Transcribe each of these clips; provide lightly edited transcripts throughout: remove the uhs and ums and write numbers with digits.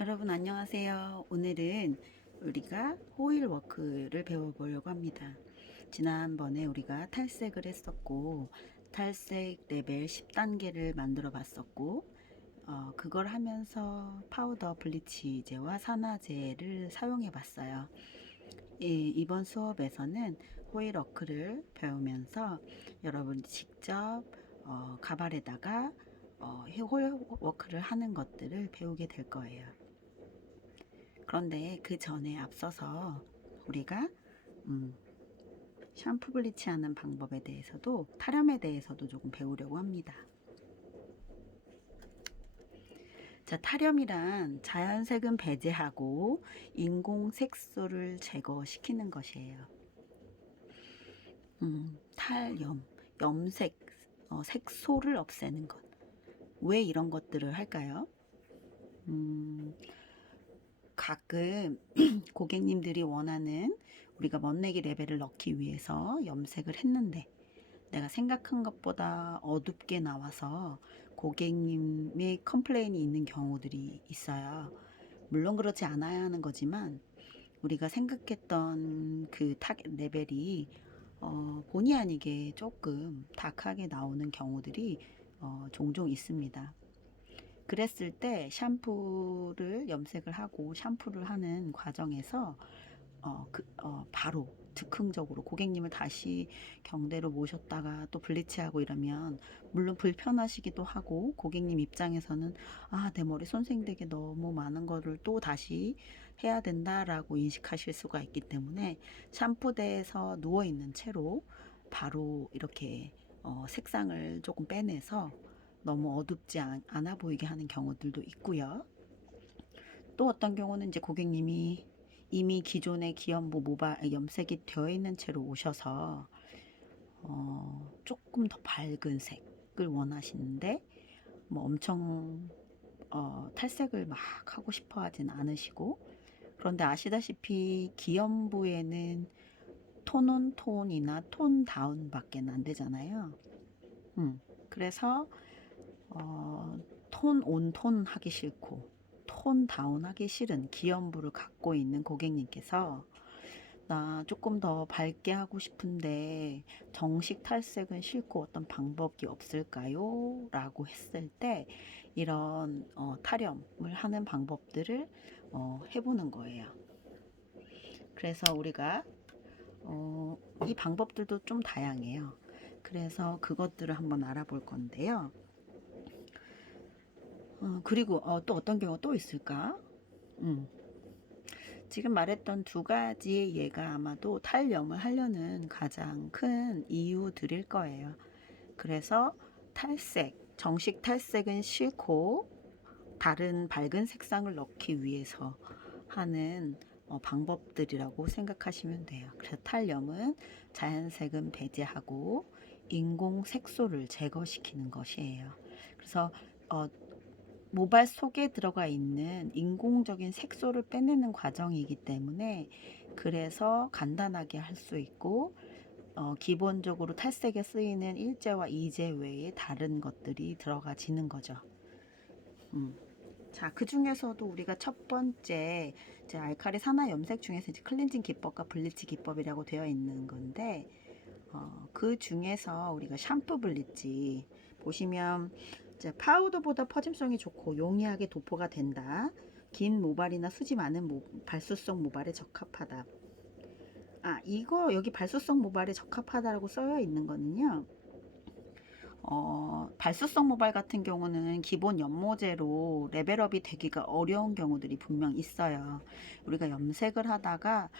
여러분 안녕하세요. 오늘은 우리가 호일 워크를 배워보려고 합니다. 지난번에 우리가 탈색을 했었고 탈색 레벨 10단계를 만들어 봤었고 그걸 하면서 파우더 블리치제와 산화제를 사용해 봤어요. 이번 수업에서는 호일 워크를 배우면서 여러분이 직접 가발에다가 호일 워크를 하는 것들을 배우게 될 거예요. 그런데 그 전에 앞서서 우리가 음, 샴푸 블리치하는 방법에 대해서도 탈염에 대해서도 조금 배우려고 합니다. 자, 탈염이란 자연색은 배제하고 인공 색소를 제거시키는 것이에요. 탈염, 염색, 색소를 없애는 것. 왜 이런 것들을 할까요? 가끔 고객님들이 원하는 우리가 멋내기 레벨을 넣기 위해서 염색을 했는데 내가 생각한 것보다 어둡게 나와서 고객님의 컴플레인이 있는 경우들이 있어요. 물론 그렇지 않아야 하는 거지만 우리가 생각했던 그 레벨이 본의 아니게 조금 다크하게 나오는 경우들이 종종 있습니다. 그랬을 때 샴푸를 염색을 하고 샴푸를 하는 과정에서 바로 즉흥적으로 고객님을 다시 경대로 모셨다가 또 블리치하고 이러면 물론 불편하시기도 하고 고객님 입장에서는 내 머리 손상되게 너무 많은 거를 또 다시 해야 된다라고 인식하실 수가 있기 때문에 샴푸대에서 누워 있는 채로 바로 이렇게 색상을 조금 빼내서 너무 어둡지 않아 보이게 하는 경우들도 있고요. 또 어떤 경우는 이제 고객님이 이미 기존의 기염부 모발 염색이 되어 있는 채로 오셔서 조금 더 밝은 색을 원하시는데 뭐 엄청 탈색을 막 하고 싶어 하진 않으시고, 그런데 아시다시피 기염부에는 톤온 톤이나 톤 다운 밖에 안 되잖아요. 그래서 톤 온 톤 하기 싫고 톤 다운 하기 싫은 기염부를 갖고 있는 고객님께서 나 조금 더 밝게 하고 싶은데 정식 탈색은 싫고 어떤 방법이 없을까요? 라고 했을 때 이런 탈염을 하는 방법들을 해보는 거예요. 그래서 우리가 이 방법들도 좀 다양해요. 그래서 그것들을 한번 알아볼 건데요. 그리고 또 어떤 경우가 또 있을까? 음, 지금 말했던 두 가지의 예가 아마도 탈염을 하려는 가장 큰 이유들일 거예요. 그래서 정식 탈색은 싫고 다른 밝은 색상을 넣기 위해서 하는 방법들이라고 생각하시면 돼요. 그래서 탈염은 자연색은 배제하고 인공 색소를 제거시키는 것이에요. 그래서 어, 모발 속에 들어가 있는 인공적인 색소를 빼내는 과정이기 때문에 그래서 간단하게 할 수 있고 기본적으로 탈색에 쓰이는 일제와 이제 외에 다른 것들이 들어가지는 거죠. 자, 그 중에서도 우리가 첫 번째 이제 알칼리 산화 염색 중에서 이제 클렌징 기법과 블리치 기법이라고 되어 있는 건데 그 중에서 우리가 샴푸 블리치 보시면 이제 파우더보다 퍼짐성이 좋고 용이하게 도포가 된다. 긴 모발이나 수지 많은 발수성 모발에 적합하다. 이거 여기 발수성 모발에 적합하다라고 써여 있는 거는요. 발수성 모발 같은 경우는 기본 연모제로 레벨업이 되기가 어려운 경우들이 분명 있어요. 우리가 염색을 하다가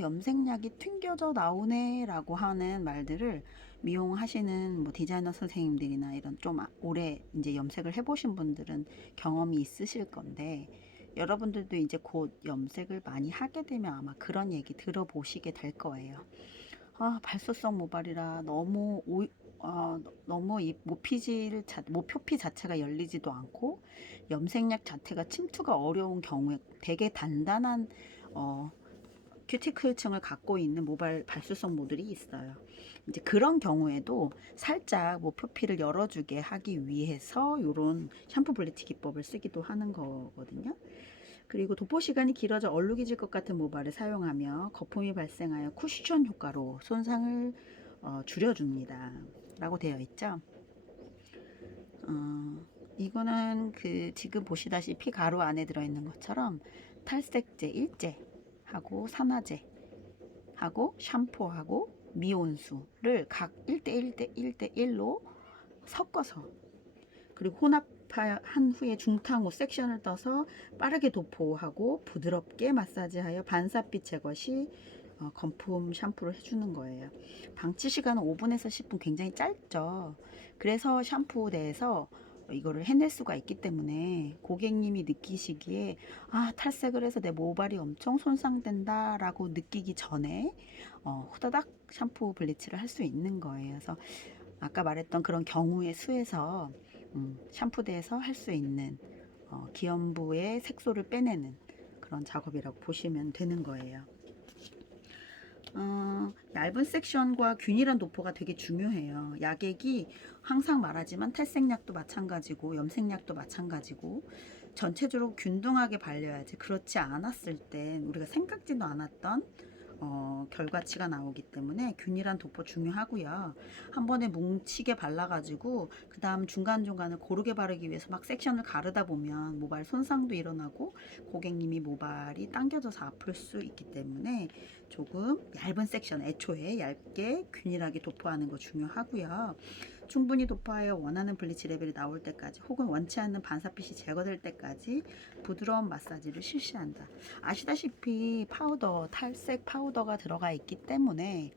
염색약이 튕겨져 나오네 라고 하는 말들을 미용하시는 뭐 디자이너 선생님들이나 이런 좀 오래 이제 염색을 해보신 분들은 경험이 있으실 건데, 여러분들도 이제 곧 염색을 많이 하게 되면 아마 그런 얘기 들어보시게 될 거예요. 발수성 모발이라 너무 이 모표피 자체가 열리지도 않고 염색약 자체가 침투가 어려운 경우에 되게 단단한 큐티클층을 갖고 있는 모발 발수성 모들이 있어요. 이제 그런 경우에도 살짝 모표피를 열어주게 하기 위해서 이런 샴푸 블리치 기법을 쓰기도 하는 거거든요. 그리고 도포 시간이 길어져 얼룩이 질 것 같은 모발을 사용하며 거품이 발생하여 쿠션 효과로 손상을 줄여줍니다. 라고 되어 있죠. 이거는 그 지금 보시다시피 가루 안에 들어있는 것처럼 탈색제 일제하고 산화제하고 샴푸하고 미온수를 각 1대1 1대1로 섞어서 그리고 혼합한 후에 중탕 후 섹션을 떠서 빠르게 도포하고 부드럽게 마사지하여 반사빛 제거 시 건품 샴푸를 해주는 거예요. 방치 시간은 5분에서 10분, 굉장히 짧죠. 그래서 샴푸대에서 이거를 해낼 수가 있기 때문에 고객님이 느끼시기에 탈색을 해서 내 모발이 엄청 손상된다 라고 느끼기 전에 후다닥 샴푸 블리치를 할 수 있는 거예요. 그래서 아까 말했던 그런 경우의 수에서 샴푸대에서 할 수 있는 기염부의 색소를 빼내는 그런 작업이라고 보시면 되는 거예요. 얇은 섹션과 균일한 도포가 되게 중요해요. 약액이 항상 말하지만 탈색약도 마찬가지고 염색약도 마찬가지고 전체적으로 균등하게 발려야지, 그렇지 않았을 땐 우리가 생각지도 않았던 결과치가 나오기 때문에 균일한 도포 중요하고요. 한 번에 뭉치게 발라가지고 그 다음 중간중간을 고르게 바르기 위해서 막 섹션을 가르다 보면 모발 손상도 일어나고 고객님이 모발이 당겨져서 아플 수 있기 때문에 조금 얇은 섹션, 애초에 얇게 균일하게 도포하는 거 중요하고요. 충분히 도포하여 원하는 블리치 레벨이 나올 때까지 혹은 원치 않는 반사빛이 제거될 때까지 부드러운 마사지를 실시한다. 아시다시피 파우더, 탈색 파우더가 들어가 있기 때문에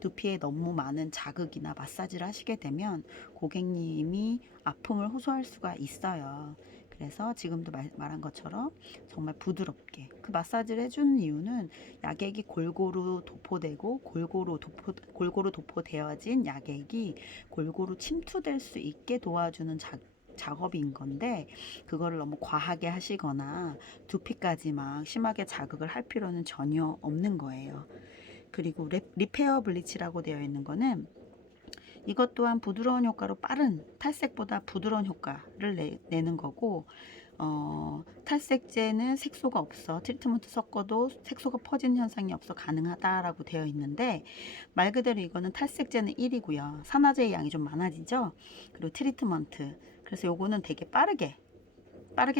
두피에 너무 많은 자극이나 마사지를 하시게 되면 고객님이 아픔을 호소할 수가 있어요. 그래서 지금도 말한 것처럼 정말 부드럽게 그 마사지를 해주는 이유는 약액이 골고루 도포되고 골고루 도포되어진 약액이 골고루 침투될 수 있게 도와주는 작업인 건데, 그거를 너무 과하게 하시거나 두피까지 막 심하게 자극을 할 필요는 전혀 없는 거예요. 그리고 리페어 블리치라고 되어 있는 거는 이것 또한 부드러운 효과로 빠른 탈색보다 부드러운 효과를 내는 거고, 탈색제는 색소가 없어 트리트먼트 섞어도 색소가 퍼지는 현상이 없어 가능하다라고 되어 있는데, 말 그대로 이거는 탈색제는 1이고요. 산화제의 양이 좀 많아지죠. 그리고 트리트먼트, 그래서 요거는 되게 빠르게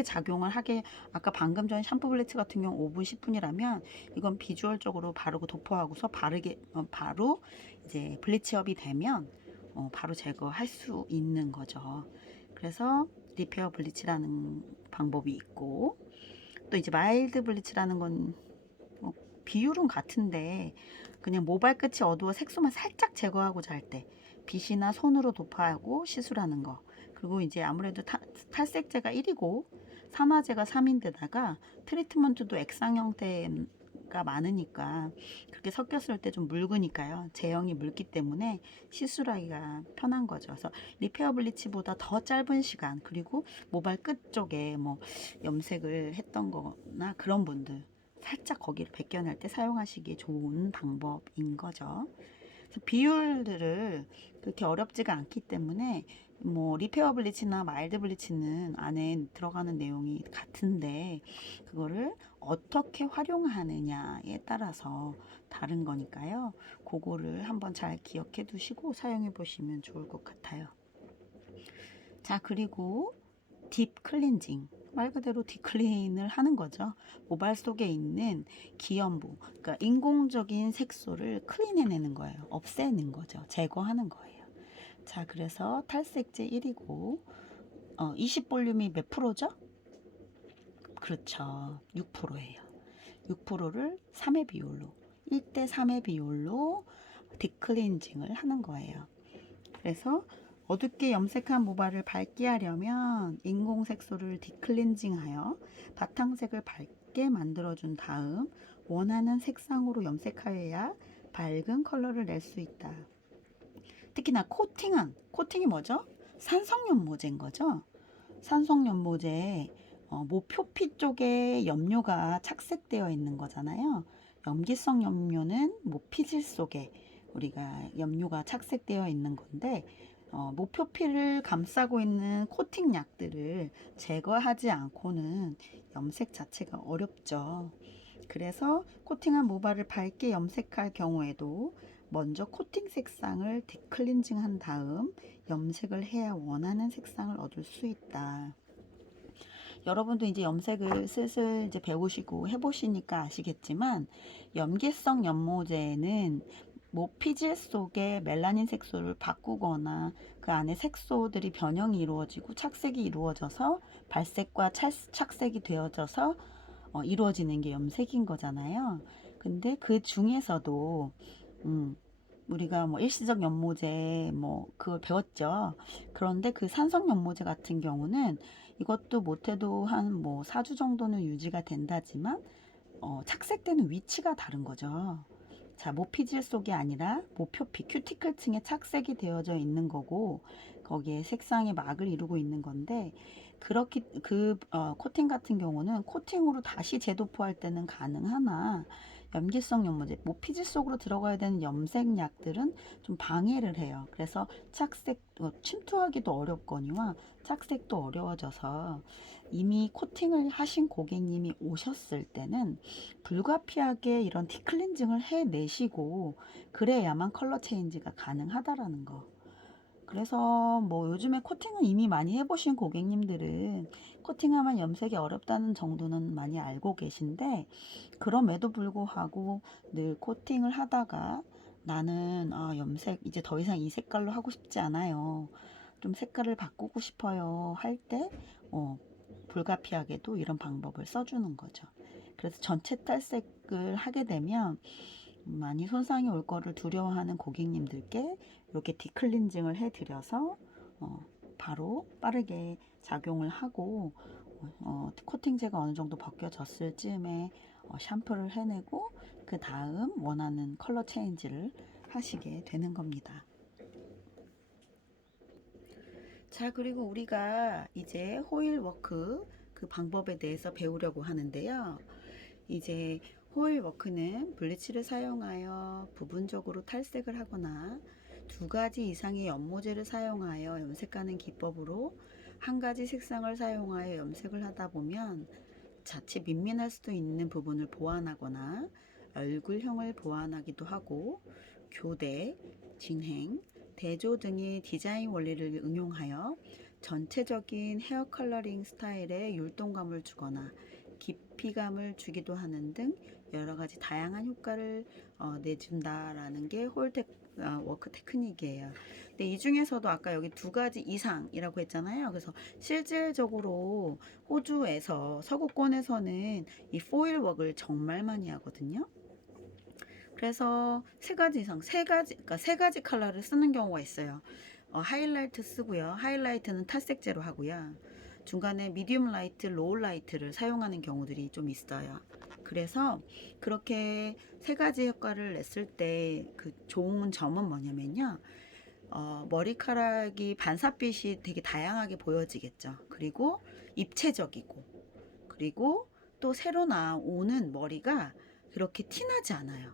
작용을 하게, 아까 방금 전 샴푸 블리치 같은 경우 5분 10분이라면 이건 비주얼적으로 바르고 도포하고서 바로 이제 블리치업이 되면 바로 제거할 수 있는 거죠. 그래서 리페어 블리치라는 방법이 있고, 또 이제 마일드 블리치라는 건 비율은 같은데 그냥 모발 끝이 어두워 색소만 살짝 제거하고자 할 때 빗이나 손으로 도포하고 시술하는 거. 그리고 이제 아무래도 탈색제가 1이고 산화제가 3인데다가 트리트먼트도 액상 형태가 많으니까 그렇게 섞였을 때 좀 묽으니까요. 제형이 묽기 때문에 시술하기가 편한 거죠. 그래서 리페어 블리치보다 더 짧은 시간, 그리고 모발 끝 쪽에 뭐 염색을 했던 거나 그런 분들 살짝 거기를 벗겨낼 때 사용하시기에 좋은 방법인 거죠. 비율들을 그렇게 어렵지가 않기 때문에 뭐 리페어 블리치나 마일드 블리치는 안에 들어가는 내용이 같은데 그거를 어떻게 활용하느냐에 따라서 다른 거니까요. 그거를 한번 잘 기억해 두시고 사용해 보시면 좋을 것 같아요. 자, 그리고 딥 클렌징, 말 그대로 딥클린을 하는 거죠. 모발 속에 있는 기염부, 그러니까 인공적인 색소를 클린해내는 거예요. 없애는 거죠. 제거하는 거예요. 자, 그래서 탈색제 1이고 20볼륨이 몇 프로죠? 그렇죠. 6%예요. 6%를 3의 비율로, 1대 3의 비율로 딥클렌징을 하는 거예요. 그래서 어둡게 염색한 모발을 밝게 하려면 인공색소를 딥클렌징하여 바탕색을 밝게 만들어준 다음 원하는 색상으로 염색하여야 밝은 컬러를 낼 수 있다. 특히나 코팅이 뭐죠? 산성연모제인 거죠. 산성연모제에 모표피 쪽에 염료가 착색되어 있는 거잖아요. 염기성 염료는 모피질 속에 우리가 염료가 착색되어 있는 건데, 모표피를 감싸고 있는 코팅 약들을 제거하지 않고는 염색 자체가 어렵죠. 그래서 코팅한 모발을 밝게 염색할 경우에도 먼저 코팅 색상을 디클렌징 한 다음 염색을 해야 원하는 색상을 얻을 수 있다. 여러분도 이제 염색을 슬슬 이제 배우시고 해보시니까 아시겠지만, 염계성 연모제는 모피질 속에 멜라닌 색소를 바꾸거나 그 안에 색소들이 변형이 이루어지고 착색이 이루어져서 발색과 착색이 되어져서 이루어지는 게 염색인 거잖아요. 근데 그 중에서도 음, 우리가 뭐 일시적 연모제 뭐 그걸 배웠죠. 그런데 그 산성 연모제 같은 경우는 이것도 못해도 한 뭐 4주 정도는 유지가 된다지만 착색되는 위치가 다른 거죠. 자, 모피질 속이 아니라 모표피, 큐티클층에 착색이 되어져 있는 거고, 거기에 색상의 막을 이루고 있는 건데, 그렇게 코팅 같은 경우는 코팅으로 다시 재도포할 때는 가능하나, 염기성 연모제, 모피질 속으로 들어가야 되는 염색약들은 좀 방해를 해요. 그래서 착색 침투하기도 어렵거니와 착색도 어려워져서, 이미 코팅을 하신 고객님이 오셨을 때는 불가피하게 이런 디클렌징을 해내시고 그래야만 컬러 체인지가 가능하다라는 거. 그래서 뭐 요즘에 코팅은 이미 많이 해보신 고객님들은 코팅하면 염색이 어렵다는 정도는 많이 알고 계신데, 그럼에도 불구하고 늘 코팅을 하다가 나는 염색 이제 더 이상 이 색깔로 하고 싶지 않아요, 좀 색깔을 바꾸고 싶어요 할 때 불가피하게도 이런 방법을 써주는 거죠. 그래서 전체 탈색을 하게 되면 많이 손상이 올 거를 두려워하는 고객님들께 이렇게 디클렌징을 해드려서 바로 빠르게 작용을 하고 코팅제가 어느 정도 벗겨졌을 즈음에 샴푸를 해내고 그 다음 원하는 컬러 체인지를 하시게 되는 겁니다. 자, 그리고 우리가 이제 호일 워크 그 방법에 대해서 배우려고 하는데요. 이제 호일 워크는 블리치를 사용하여 부분적으로 탈색을 하거나 두 가지 이상의 연모제를 사용하여 염색하는 기법으로 한 가지 색상을 사용하여 염색을 하다 보면 자칫 민민할 수도 있는 부분을 보완하거나 얼굴형을 보완하기도 하고, 교대, 진행, 대조 등의 디자인 원리를 응용하여 전체적인 헤어 컬러링 스타일에 율동감을 주거나 깊이감을 주기도 하는 등 여러 가지 다양한 효과를 내준다라는 게 워크 테크닉이에요. 근데 이 중에서도 아까 여기 두 가지 이상이라고 했잖아요. 그래서 실질적으로 호주에서 서구권에서는 이 포일 웍을 정말 많이 하거든요. 그래서 세 가지 이상, 그러니까 세 가지 컬러를 쓰는 경우가 있어요. 하이라이트 쓰고요. 하이라이트는 탈색제로 하고요. 중간에 미디움 라이트, 로우 라이트를 사용하는 경우들이 좀 있어요. 그래서 그렇게 세 가지 효과를 냈을 때 그 좋은 점은 뭐냐면요. 머리카락이 반사빛이 되게 다양하게 보여지겠죠. 그리고 입체적이고, 그리고 또 새로 나오는 머리가 그렇게 티나지 않아요.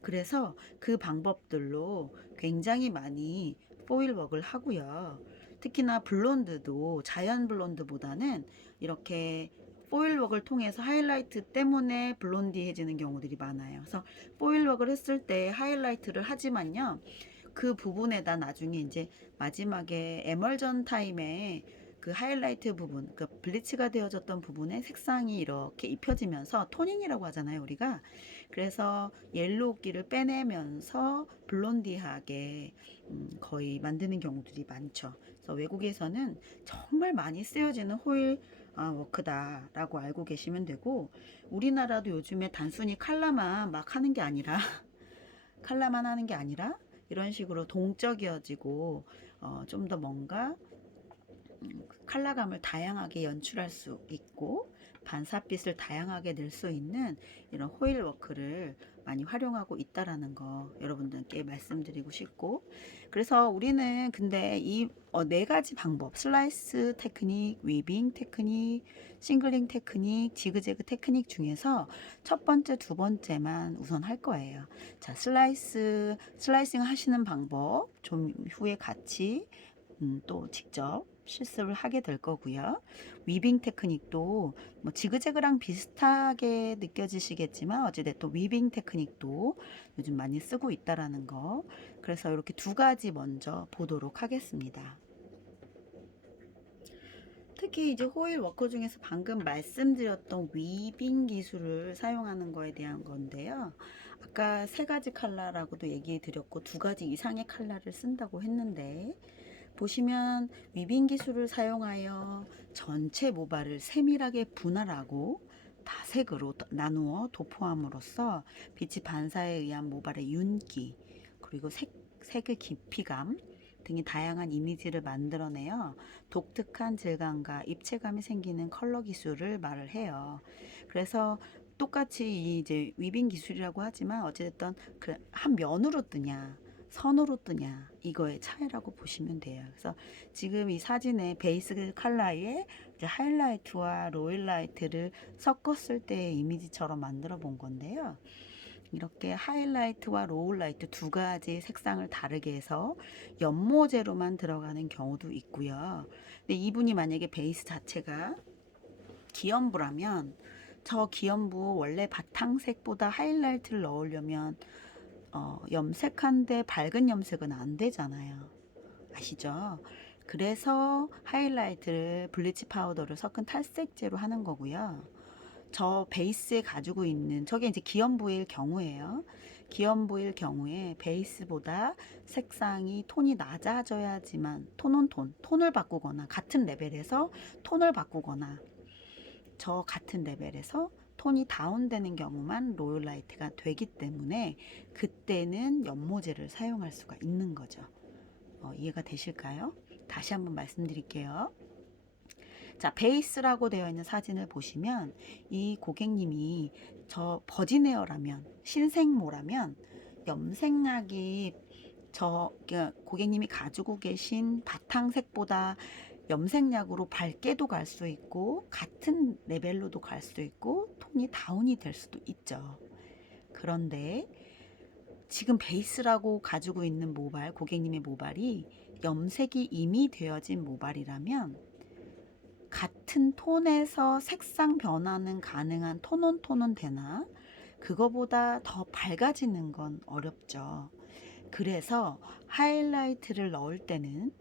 그래서 그 방법들로 굉장히 많이 포일웍을 하고요. 특히나 블론드도 자연 블론드보다는 이렇게 포일웍을 통해서 하이라이트 때문에 블론디해지는 경우들이 많아요. 그래서 포일웍을 했을 때 하이라이트를 하지만요, 그 부분에다 나중에 이제 마지막에 에멀전 타임에 그 하이라이트 부분, 그 블리치가 되어졌던 부분에 색상이 이렇게 입혀지면서 토닝이라고 하잖아요, 우리가. 그래서 옐로우기를 빼내면서 블론디하게 거의 만드는 경우들이 많죠. 그래서 외국에서는 정말 많이 쓰여지는 호일 워크다라고 알고 계시면 되고, 우리나라도 요즘에 단순히 칼라만 막 하는 게 아니라 칼라만 하는 게 아니라 이런 식으로 동적이어지고 좀 더 뭔가 컬러감을 다양하게 연출할 수 있고 반사빛을 다양하게 낼 수 있는 이런 호일 워크를 많이 활용하고 있다라는 거 여러분들께 말씀드리고 싶고, 그래서 우리는 근데 이 네 가지 방법, 슬라이스 테크닉, 위빙 테크닉, 싱글링 테크닉, 지그재그 테크닉 중에서 첫 번째, 두 번째만 우선 할 거예요. 자, 슬라이싱 하시는 방법 좀 후에 같이 또 직접 실습을 하게 될 거고요. 위빙 테크닉도 뭐 지그재그랑 비슷하게 느껴지시겠지만 어찌됐든 위빙 테크닉도 요즘 많이 쓰고 있다라는 거. 그래서 이렇게 두 가지 먼저 보도록 하겠습니다. 특히 이제 호일 워커 중에서 방금 말씀드렸던 위빙 기술을 사용하는 거에 대한 건데요. 아까 세 가지 컬러라고도 얘기해 드렸고 두 가지 이상의 컬러를 쓴다고 했는데 보시면 위빙 기술을 사용하여 전체 모발을 세밀하게 분할하고 다색으로 나누어 도포함으로써 빛이 반사에 의한 모발의 윤기 그리고 색의 깊이감 등이 다양한 이미지를 만들어내어 독특한 질감과 입체감이 생기는 컬러 기술을 말을 해요. 그래서 똑같이 이제 위빙 기술이라고 하지만 어쨌든 한 면으로 뜨냐 선으로 뜨냐 이거의 차이라고 보시면 돼요. 그래서 지금 이 사진의 베이스 컬러에 이제 하이라이트와 로일라이트를 섞었을 때의 이미지처럼 만들어 본 건데요. 이렇게 하이라이트와 로우라이트 두 가지 색상을 다르게 해서 연모제로만 들어가는 경우도 있고요. 근데 이분이 만약에 베이스 자체가 기연부라면 저 기연부 원래 바탕색보다 하이라이트를 넣으려면 염색한데 밝은 염색은 안 되잖아요. 아시죠? 그래서 하이라이트를 블리치 파우더를 섞은 탈색제로 하는 거고요. 저 베이스에 가지고 있는 저게 이제 기연부일 경우에요. 기연부일 경우에 베이스보다 색상이 톤이 낮아져야지만 톤을 바꾸거나 같은 레벨에서 톤을 바꾸거나 저 같은 레벨에서 톤이 다운되는 경우만 로열라이트가 되기 때문에 그때는 연모제를 사용할 수가 있는 거죠. 이해가 되실까요? 다시 한번 말씀드릴게요. 자, 베이스라고 되어 있는 사진을 보시면 이 고객님이 저 버진에어라면 신생모라면 염색약이 고객님이 가지고 계신 바탕색보다 염색약으로 밝게도 갈 수 있고 같은 레벨로도 갈 수 있고 톤이 다운이 될 수도 있죠. 그런데 지금 베이스라고 가지고 있는 모발, 고객님의 모발이 염색이 이미 되어진 모발이라면 같은 톤에서 색상 변화는 가능한 톤온톤은 되나 그거보다 더 밝아지는 건 어렵죠. 그래서 하이라이트를 넣을 때는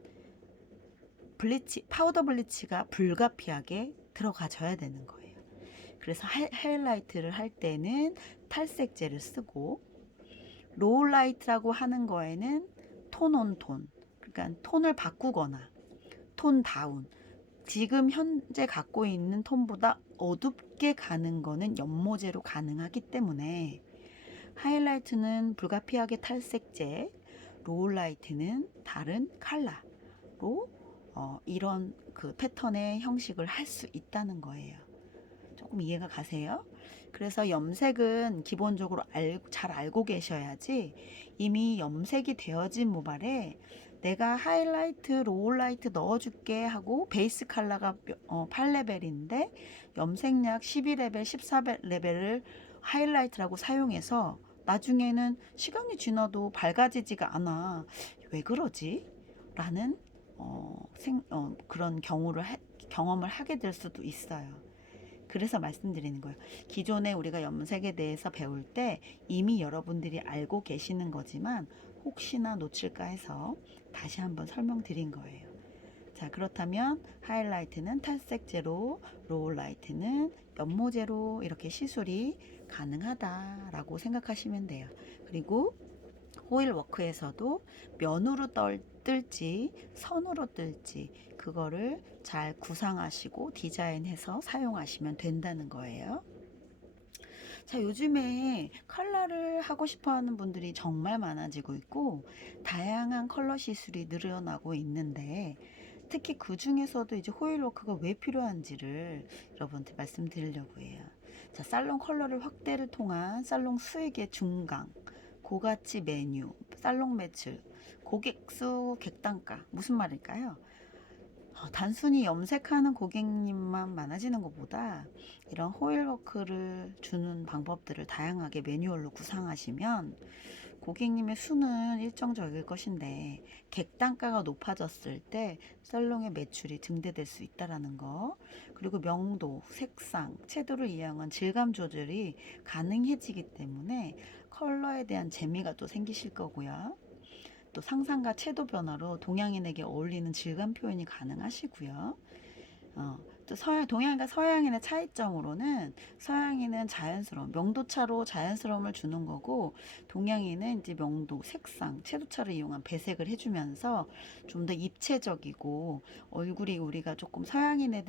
파우더 블리치가 불가피하게 들어가줘야 되는 거예요. 그래서 하이라이트를 할 때는 탈색제를 쓰고 로우라이트라고 하는 거에는 톤온톤 그러니까 톤을 바꾸거나 톤 다운 지금 현재 갖고 있는 톤보다 어둡게 가는 거는 연모제로 가능하기 때문에 하이라이트는 불가피하게 탈색제, 로우라이트는 다른 컬러로 이런 그 패턴의 형식을 할 수 있다는 거예요. 조금 이해가 가세요? 그래서 염색은 기본적으로 잘 알고 계셔야지 이미 염색이 되어진 모발에 내가 하이라이트, 로우라이트 넣어줄게 하고 베이스 컬러가 8레벨인데 염색약 12레벨, 14레벨을 하이라이트라고 사용해서 나중에는 시간이 지나도 밝아지지가 않아. 왜 그러지? 라는 그런 경험을 하게 될 수도 있어요. 그래서 말씀드리는 거예요. 기존에 우리가 염색에 대해서 배울 때 이미 여러분들이 알고 계시는 거지만 혹시나 놓칠까 해서 다시 한번 설명드린 거예요. 자, 그렇다면 하이라이트는 탈색제로, 로우라이트는 연모제로 이렇게 시술이 가능하다라고 생각하시면 돼요. 그리고 호일 워크에서도 면으로 뜰지 선으로 뜰지 그거를 잘 구상하시고 디자인해서 사용하시면 된다는 거예요. 자, 요즘에 컬러를 하고 싶어 하는 분들이 정말 많아지고 있고 다양한 컬러 시술이 늘어나고 있는데 특히 그 중에서도 이제 호일 워크가 왜 필요한지를 여러분한테 말씀드리려고 해요. 자, 살롱 컬러를 확대를 통한 살롱 수익의 중강 고가치 메뉴, 살롱 매출, 고객 수 객단가 무슨 말일까요? 단순히 염색하는 고객님만 많아지는 것보다 이런 호일워크를 주는 방법들을 다양하게 매뉴얼로 구상하시면 고객님의 수는 일정적일 것인데 객단가가 높아졌을 때 살롱의 매출이 증대될 수 있다라는 거, 그리고 명도, 색상, 채도를 이용한 질감 조절이 가능해지기 때문에 컬러에 대한 재미가 또 생기실 거고요. 또 상상과 채도 변화로 동양인에게 어울리는 질감 표현이 가능하시고요. 또 동양인과 서양인의 차이점으로는 서양인은 자연스러운 명도차로 자연스러움을 주는 거고, 동양인은 이제 명도, 색상, 채도차를 이용한 배색을 해주면서 좀 더 입체적이고, 얼굴이 우리가 조금 서양인에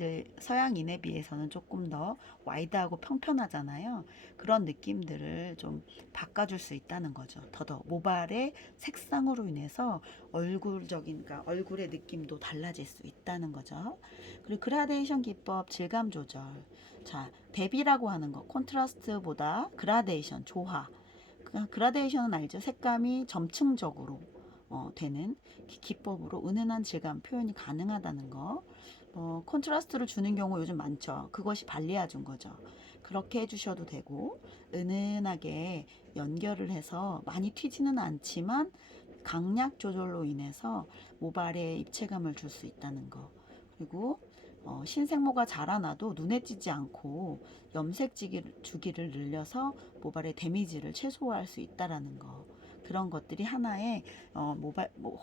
비해서는 조금 더 와이드하고 평평하잖아요. 그런 느낌들을 좀 바꿔줄 수 있다는 거죠. 더더 모발의 색상으로 인해서 그러니까 얼굴의 느낌도 달라질 수 있다는 거죠. 그리고 그라데이션 기법, 질감 조절. 자, 대비라고 하는 거, 콘트라스트보다 그라데이션, 조화. 그라데이션은 알죠? 색감이 점층적으로 되는 기법으로 은은한 질감 표현이 가능하다는 거. 콘트라스트를 주는 경우 요즘 많죠. 그것이 발리아준 거죠. 그렇게 해주셔도 되고, 은은하게 연결을 해서 많이 튀지는 않지만 강약 조절로 인해서 모발에 입체감을 줄 수 있다는 거. 그리고 신생모가 자라나도 눈에 띄지 않고 염색 주기를 늘려서 모발의 데미지를 최소화할 수 있다라는 거. 그런 것들이 하나의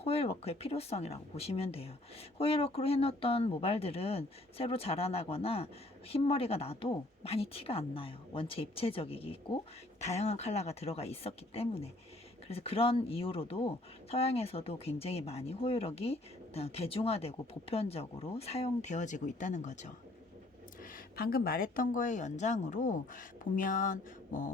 호일 워크의 필요성이라고 보시면 돼요. 호일 워크로 해놓던 모발들은 새로 자라나거나 흰머리가 나도 많이 티가 안 나요. 원체 입체적이고 다양한 컬러가 들어가 있었기 때문에. 그래서 그런 이유로도 서양에서도 굉장히 많이 호일웍이 대중화되고 보편적으로 사용되어지고 있다는 거죠. 방금 말했던 거의 연장으로 보면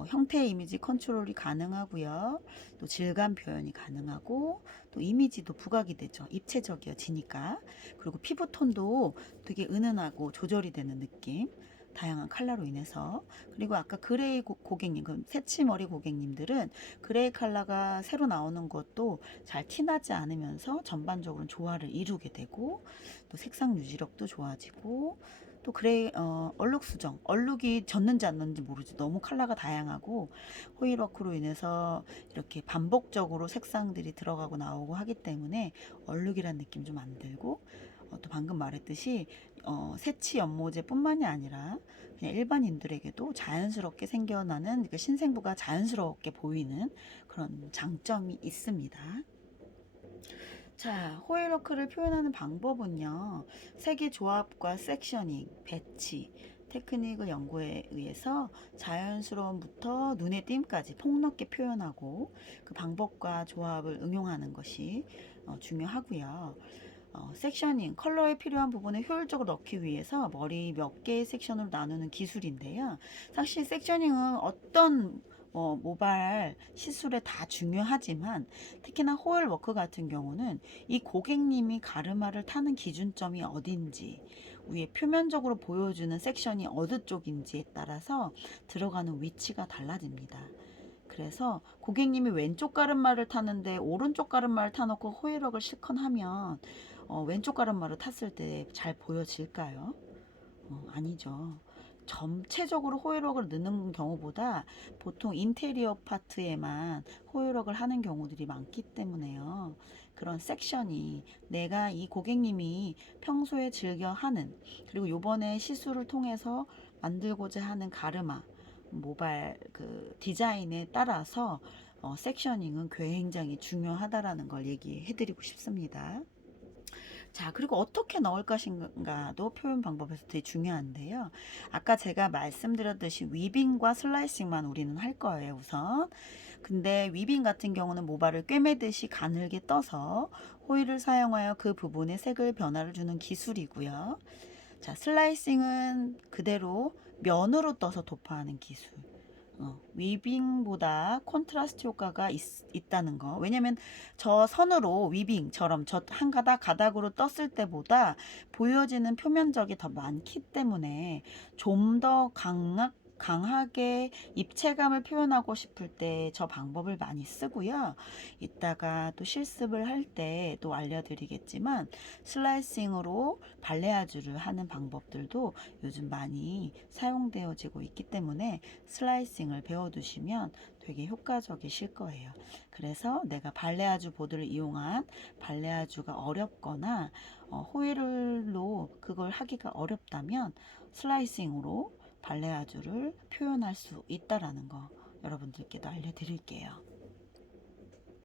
형태 이미지 컨트롤이 가능하고요. 또 질감 표현이 가능하고 또 이미지도 부각이 되죠. 입체적이어지니까. 그리고 피부톤도 되게 은은하고 조절이 되는 느낌. 다양한 컬러로 인해서. 그리고 아까 그레이 고객님, 새치머리 고객님들은 그레이 컬러가 새로 나오는 것도 잘 티나지 않으면서 전반적으로 조화를 이루게 되고, 또 색상 유지력도 좋아지고, 또 그레이 얼룩 수정, 얼룩이 졌는지 안 졌는지 모르지, 너무 컬러가 다양하고 호일워크로 인해서 이렇게 반복적으로 색상들이 들어가고 나오고 하기 때문에 얼룩이란 느낌 좀 안 들고, 또 방금 말했듯이 새치 연모제 뿐만이 아니라 그냥 일반인들에게도 자연스럽게 생겨나는 신생부가 자연스럽게 보이는 그런 장점이 있습니다. 자, 호일워크를 표현하는 방법은요, 색의 조합과 섹셔닝, 배치, 테크닉을 연구에 의해서 자연스러움부터 눈에 띄임까지 폭넓게 표현하고 그 방법과 조합을 응용하는 것이 중요하고요. 섹셔닝, 컬러에 필요한 부분을 효율적으로 넣기 위해서 머리 몇 개의 섹션으로 나누는 기술인데요. 사실 섹셔닝은 어떤 모발 시술에 다 중요하지만 특히나 호일 워크 같은 경우는 이 고객님이 가르마를 타는 기준점이 어딘지, 위에 표면적으로 보여주는 섹션이 어느 쪽인지에 따라서 들어가는 위치가 달라집니다. 그래서 고객님이 왼쪽 가르마를 타는데 오른쪽 가르마를 타놓고 호일워크를 실컷 하면 왼쪽 가르마를 탔을 때 잘 보여질까요? 아니죠. 전체적으로 호일워크를 넣는 경우보다 보통 인테리어 파트에만 호일워크를 하는 경우들이 많기 때문에요. 그런 섹션이 내가 이 고객님이 평소에 즐겨 하는, 그리고 요번에 시술을 통해서 만들고자 하는 가르마, 모발 그 디자인에 따라서 섹셔닝은 굉장히 중요하다라는 걸 얘기해 드리고 싶습니다. 자, 그리고 어떻게 넣을 것인가도 표현 방법에서 되게 중요한데요. 아까 제가 말씀드렸듯이 위빙과 슬라이싱만 우리는 할 거예요, 우선. 근데 위빙 같은 경우는 모발을 꿰매듯이 가늘게 떠서 호일을 사용하여 그 부분에 색을 변화를 주는 기술이고요. 자, 슬라이싱은 그대로 면으로 떠서 도포하는 기술. 위빙보다 콘트라스트 효과가 있다는 거. 왜냐면 저 선으로 위빙처럼 저 한 가닥으로 떴을 때보다 보여지는 표면적이 더 많기 때문에 좀 더 강하게 입체감을 표현하고 싶을 때 저 방법을 많이 쓰고요. 이따가 또 실습을 할 때 또 알려드리겠지만 슬라이싱으로 발레아주를 하는 방법들도 요즘 많이 사용되어지고 있기 때문에 슬라이싱을 배워두시면 되게 효과적이실 거예요. 그래서 내가 발레아주 보드를 이용한 발레아주가 어렵거나 호일로 그걸 하기가 어렵다면 슬라이싱으로 발레아주를 표현할 수 있다라는 거 여러분들께도 알려드릴게요.